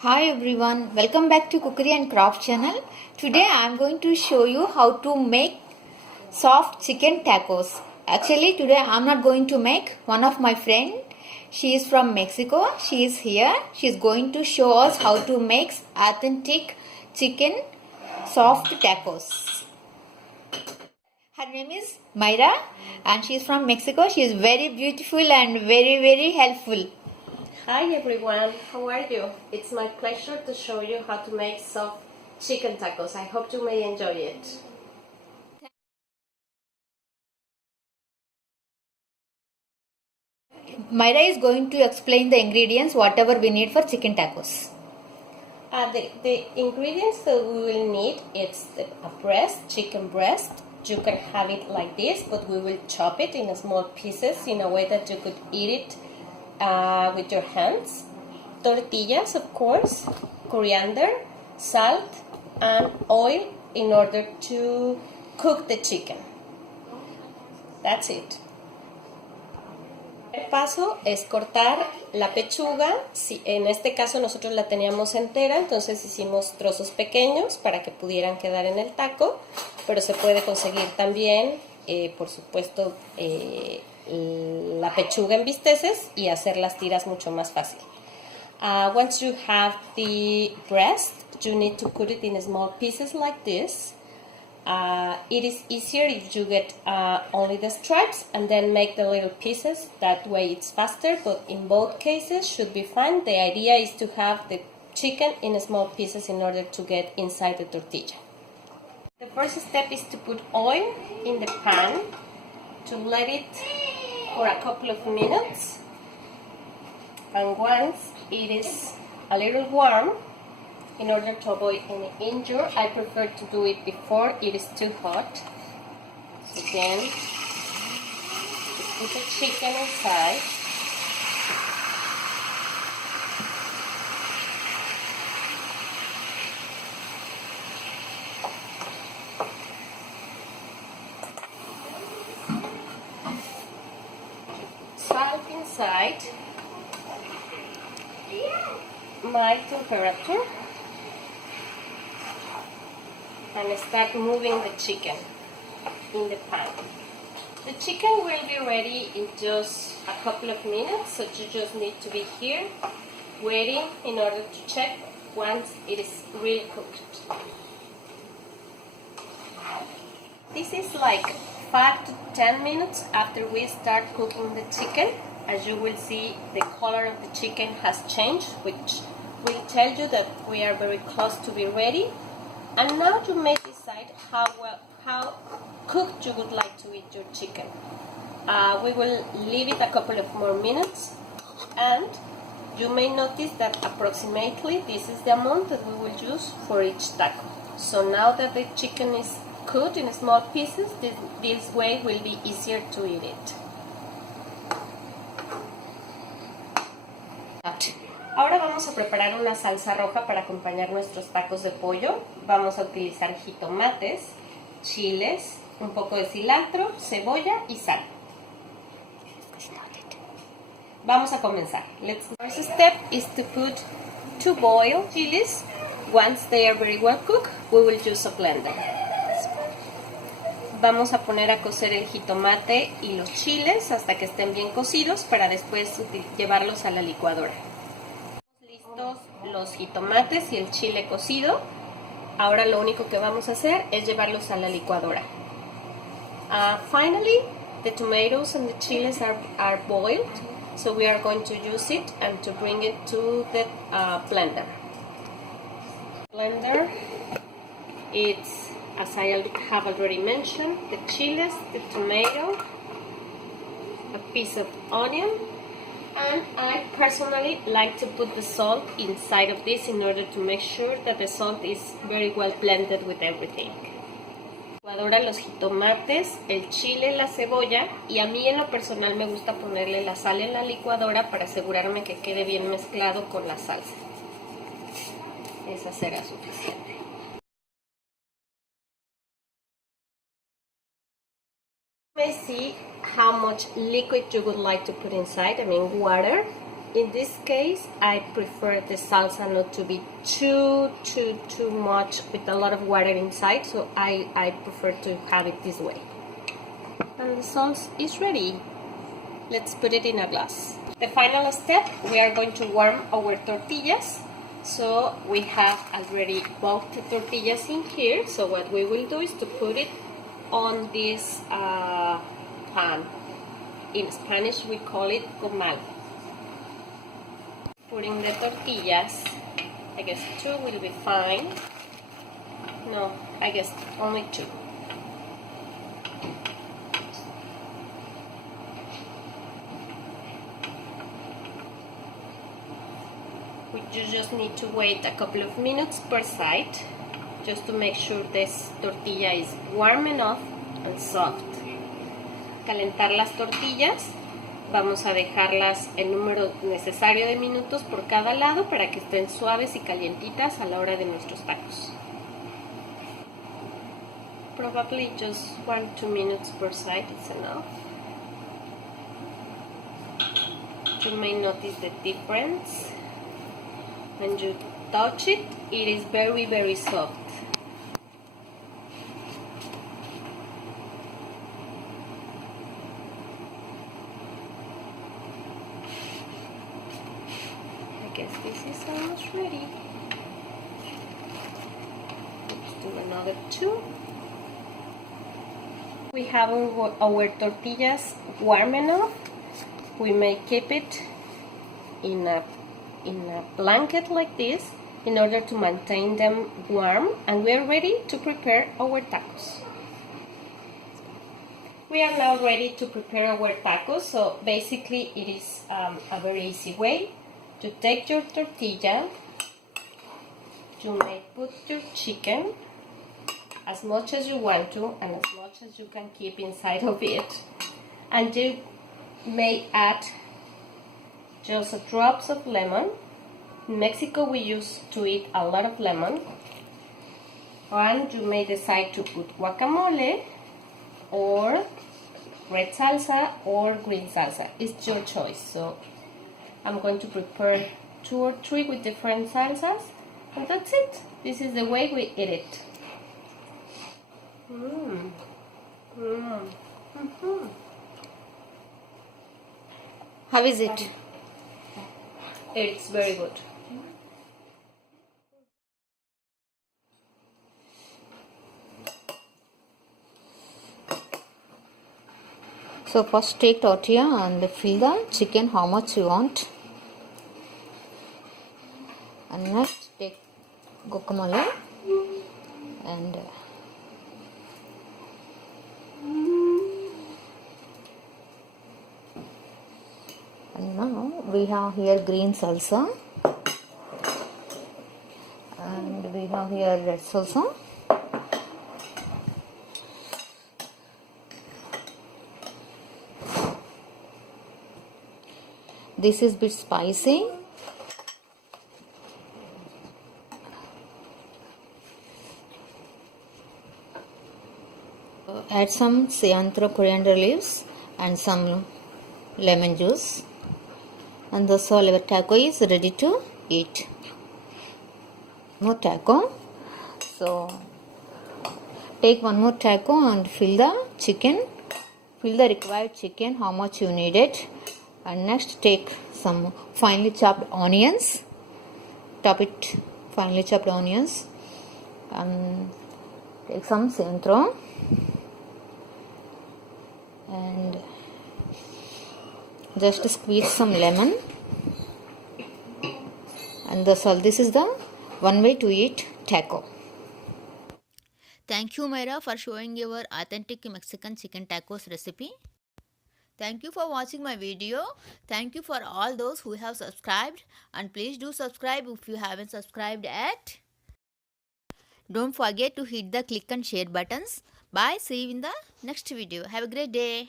Hi everyone, welcome back to Cookery and Craft channel. Today I am going to show you how to make soft chicken tacos. Actually today I am not going to make, one of my friend, she is from Mexico, she is here. She is going to show us how to make authentic chicken soft tacos. Her name is Mayra and she is from Mexico. She is very beautiful and very helpful. Hi everyone, how are you? It's my pleasure to show you how to make soft chicken tacos. I hope you may enjoy it. Mayra is going to explain the ingredients, whatever we need for chicken tacos. The ingredients that we will need is a breast, chicken breast. You can have it like this, but we will chop it in small pieces in a way that you could eat it with your hands. Tortillas, of course, coriander, salt, and oil in order to cook the chicken. That's it. El paso es cortar la pechuga. Si en este caso nosotros la teníamos entera, entonces hicimos trozos pequeños para que pudieran quedar en el taco, pero se puede conseguir también, por supuesto, la pechuga en bisteces y hacer las tiras mucho más fácil. Once you have the breast, you need to cut it in small pieces like this. It is easier if you get only the stripes and then make the little pieces. That way it's faster, but in both cases should be fine. The idea is to have the chicken in small pieces in order to get inside the tortilla. The first step is to put oil in the pan, to let it for a couple of minutes, and once it is a little warm, in order to avoid any injury, I prefer to do it before it is too hot. So then, put the chicken inside. Salt inside. Mild temperature. And start moving the chicken in the pan. The chicken will be ready in just a couple of minutes, so you just need to be here waiting in order to check once it is really cooked. This is like 5 to 10 minutes after we start cooking the chicken. As you will see, the color of the chicken has changed, which will tell you that we are very close to be ready. And now you may decide how cooked you would like to eat your chicken. We will leave it a couple of more minutes, and you may notice that approximately this is the amount that we will use for each taco. So now that the chicken is cut in small pieces, this way will be easier to eat it. Ahora vamos a preparar una salsa roja para acompañar nuestros tacos de pollo. Vamos a utilizar jitomates, chiles, un poco de cilantro, cebolla y sal. Vamos a comenzar. The first step is to put 2 boiled chilies. Once they are very well cooked, we will use a blender. Vamos a poner a cocer el jitomate y los chiles hasta que estén bien cocidos para después llevarlos a la licuadora. Listos los jitomates y el chile cocido. Ahora lo único que vamos a hacer es llevarlos a la licuadora. Finally, the tomatoes and the chiles are boiled, so we are going to use it and to bring it to the blender. Blender, it's, as I have already mentioned, the chiles, the tomato, a piece of onion, and I personally like to put the salt inside of this in order to make sure that the salt is very well blended with everything. Licuadora, los jitomates, el chile, la cebolla, y a mí en lo personal me gusta ponerle la sal en la licuadora para asegurarme que quede bien mezclado con la salsa. Esa será suficiente. You may see how much liquid you would like to put inside, I mean water. In this case, I prefer the salsa not to be too much with a lot of water inside, so I prefer to have it this way. And the sauce is ready. Let's put it in a glass. The final step, we are going to warm our tortillas. So we have already both the tortillas in here. So what we will do is to put it on this pan. In Spanish we call it comal. Putting the tortillas, I guess 2 will be fine. No, I guess only 2. You just need to wait a couple of minutes per side just to make sure this tortilla is warm enough and soft. Calentar las tortillas, vamos a dejarlas el número necesario de minutos por cada lado para que estén suaves y calientitas a la hora de nuestros tacos. Probably just 1-2 minutes per side is enough. You may notice the difference. When you touch it, it is very soft. I guess this is almost ready. Let's do another 2. We have our tortillas warm enough. We may keep it in a blanket like this in order to maintain them warm, and we are ready to prepare our tacos. We are now ready to prepare our tacos. So basically it is a very easy way to take your tortilla. You may put your chicken as much as you want to and as much as you can keep inside of it, and you may add just drops of lemon. In Mexico we used to eat a lot of lemon. And you may decide to put guacamole or red salsa or green salsa. It's your choice. So I'm going to prepare 2 or 3 with different salsas, and that's it. This is the way we eat it. How is it? It's very good. So first take tortilla and fill the chicken how much you want. And next take guacamole and now we have here green salsa and we have here red salsa. This is bit spicy. Add some cilantro, coriander leaves and some lemon juice, and thus all our taco is ready to eat. More taco. So take one more taco and fill the chicken. Fill the required chicken how much you need it. And next take some finely chopped onions. Top it finely chopped onions. And take some cilantro. And just squeeze some lemon. And that's all. This is the one way to eat taco. Thank you, Myra, for showing your authentic Mexican chicken tacos recipe. Thank you for watching my video. Thank you for all those who have subscribed, and please do subscribe if you haven't subscribed yet. Don't forget to hit the click and share buttons. Bye. See you in the next video. Have a great day.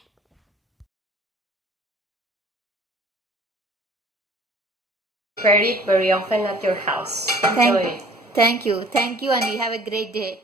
Prepare it very often at your house. Enjoy it. Thank you, and you have a great day.